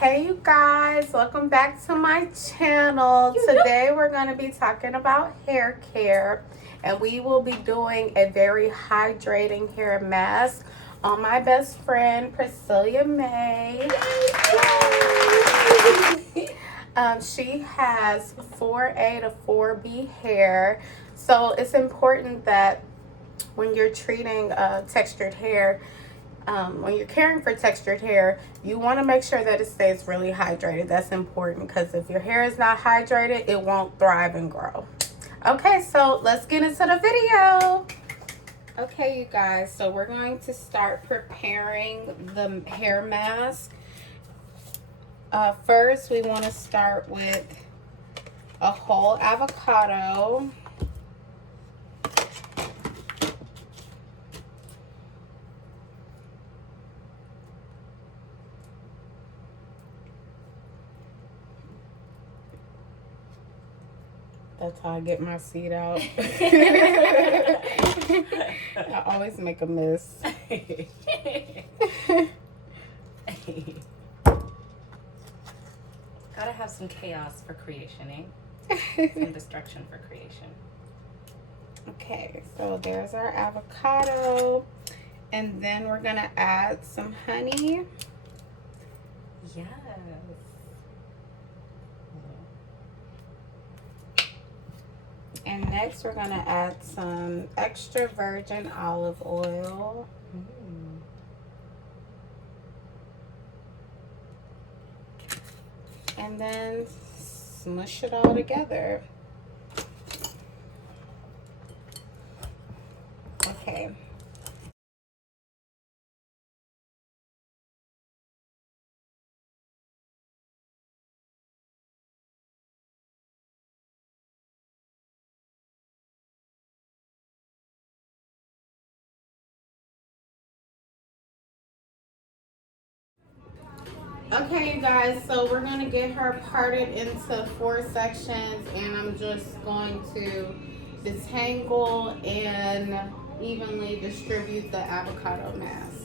Hey you guys, welcome back to my channel. Today we're going to be talking about hair care, and we will be doing a very hydrating hair mask on my best friend Priscilla May. She has 4A to 4B hair, so it's important that when you're treating textured hair, when you're caring for textured hair, you want to make sure that it stays really hydrated. That's important because if your hair is not hydrated, it won't thrive and grow. Okay, so let's get into the video. Okay, you guys, so we're going to start preparing the hair mask. First, we want to start with a whole avocado. That's how I get my seed out. I always make a mess. Gotta have some chaos for creation, eh? Some destruction for creation. Okay, so there's our avocado. And then we're gonna add some honey. Yes. And next we're gonna add some extra virgin olive oil. And then smush it all together. Okay. Okay, you guys, so we're going to get her parted into 4 sections, and I'm just going to detangle and evenly distribute the avocado mask.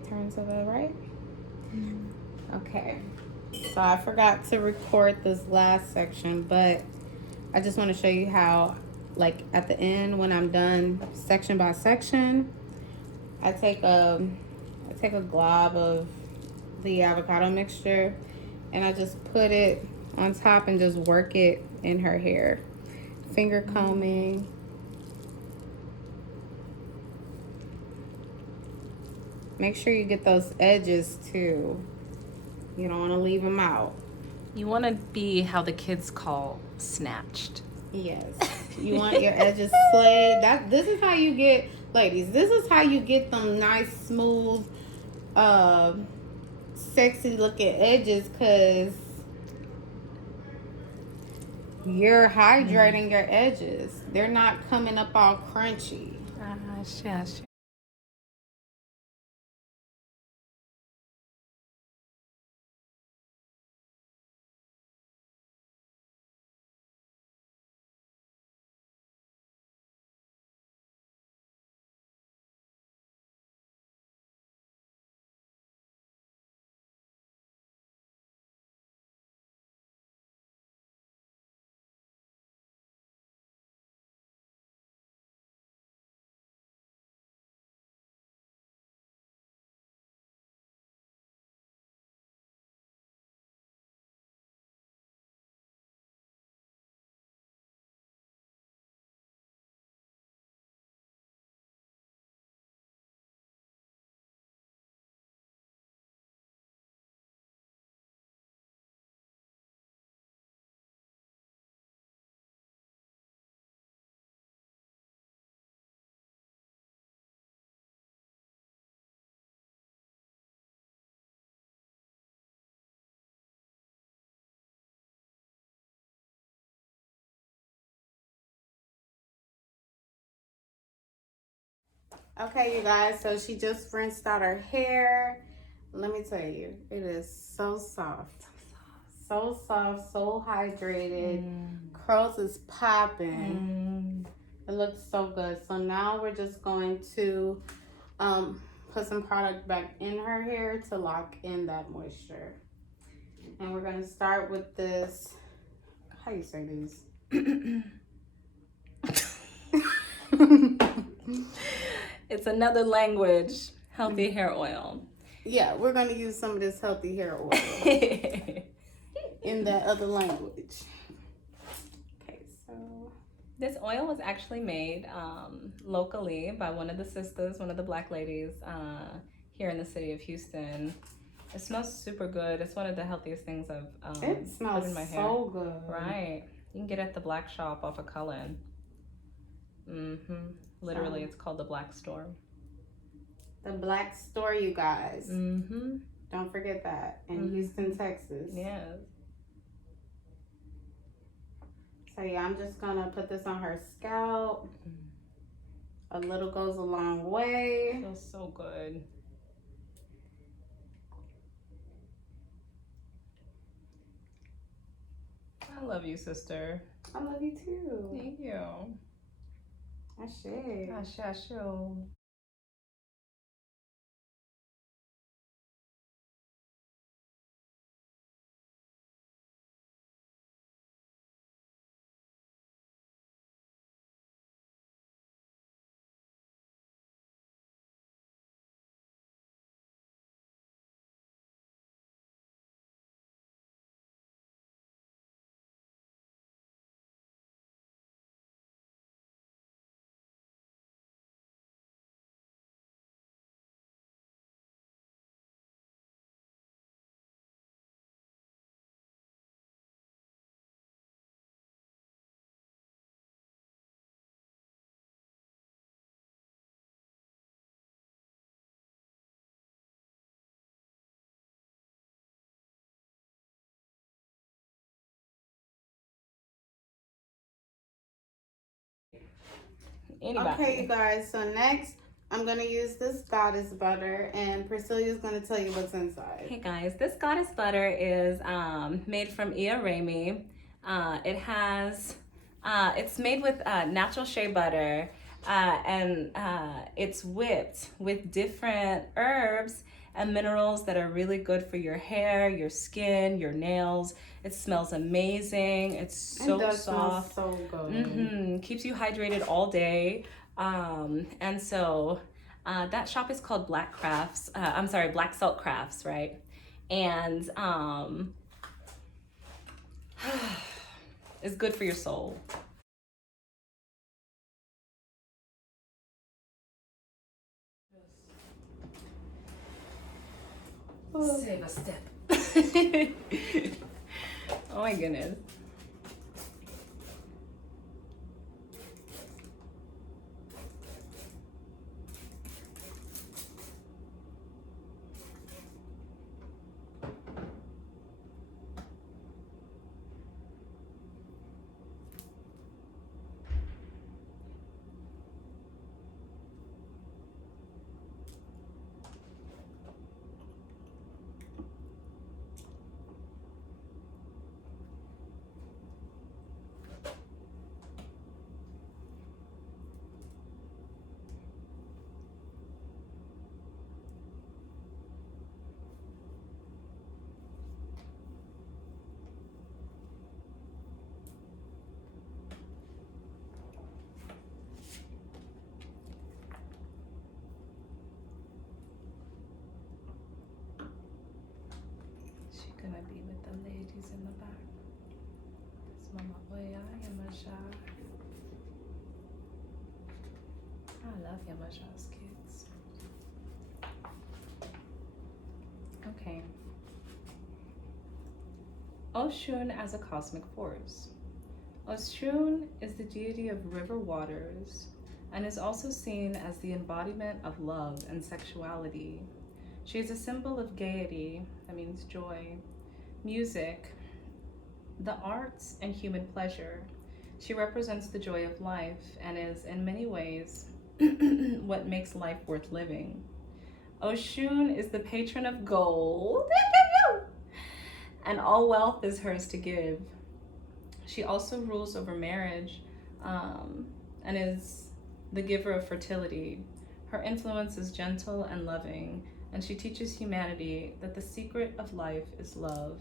Okay, turn to the right. Okay. So I forgot to record this last section, but I just want to show you how, like at the end when I'm done section by section, I take a glob of the avocado mixture and I just put it on top and just work it in her hair. Finger combing. Make sure you get those edges too. You don't want to leave them out. You want to be how the kids call snatched. Yes. You want your edges slayed. This is how you get, ladies, this is how you get them nice, smooth, sexy looking edges, because you're hydrating your edges. They're not coming up all crunchy. Yes. Okay, you guys, so she just rinsed out her hair. Let me tell you, it is so soft. So soft, so hydrated. Curls is popping. It looks so good. So now we're just going to put some product back in her hair to lock in that moisture. And we're going to start with this. How you say these? It's another language. Healthy hair oil. Yeah, we're going to use some of this healthy hair oil in that other language. Okay, so this oil was actually made locally by one of the sisters, one of the black ladies here in the city of Houston. It smells super good. It's one of the healthiest things I've it smells put in my hair. So good. Right. You can get it at the Black Shop off of Cullen. Literally, it's called the Black Store. The Black Store, you guys. Don't forget that. In Houston, Texas. Yes. So yeah, I'm just gonna put this on her scalp. A little goes a long way. Feels so good. I love you, sister. I love you too. Thank you. I should. Anybody. Okay, you guys. So next, I'm gonna use this goddess butter, and Priscilla's gonna tell you what's inside. Hey guys, this goddess butter is made from Ia Raimi. It's made with natural shea butter, and it's whipped with different herbs and minerals that are really good for your hair, your skin, your nails. It smells amazing. It's so soft. Smell so good. Keeps you hydrated all day. And so that shop is called Black Crafts. I'm sorry, Black Salt Crafts, right? And it's good for your soul. Save a step. Oh my goodness. She's gonna be with the ladies in the back. That's Mama Oya, Yamasha. I love Yamasha's kids. Okay. Oshun as a cosmic force. Oshun is the deity of river waters and is also seen as the embodiment of love and sexuality. She is a symbol of gaiety, that means joy, music, the arts, and human pleasure. She represents the joy of life and is, in many ways, what makes life worth living. Oshun is the patron of gold, and all wealth is hers to give. She also rules over marriage and is the giver of fertility. Her influence is gentle and loving, and she teaches humanity that the secret of life is love.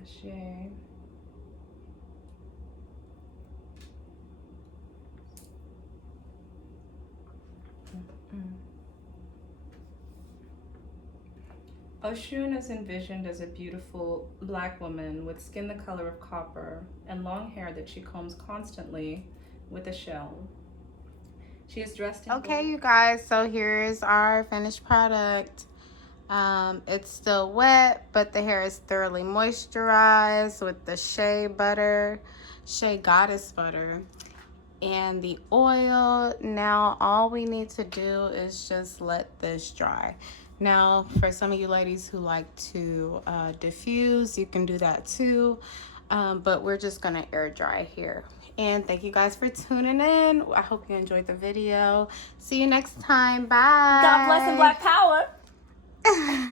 Ashe. Oshun is envisioned as a beautiful black woman with skin the color of copper and long hair that she combs constantly with a shell. She is dressed in Okay, gold. you guys, so here's our finished product. It's still wet, but the hair is thoroughly moisturized with the shea butter, shea goddess butter, and the oil. Now all we need to do is just let this dry. Now for some of you ladies who like to diffuse, you can do that too, but we're just gonna air dry here. And thank you guys for tuning in. I hope you enjoyed the video. See you next time. Bye. God bless and Black Power.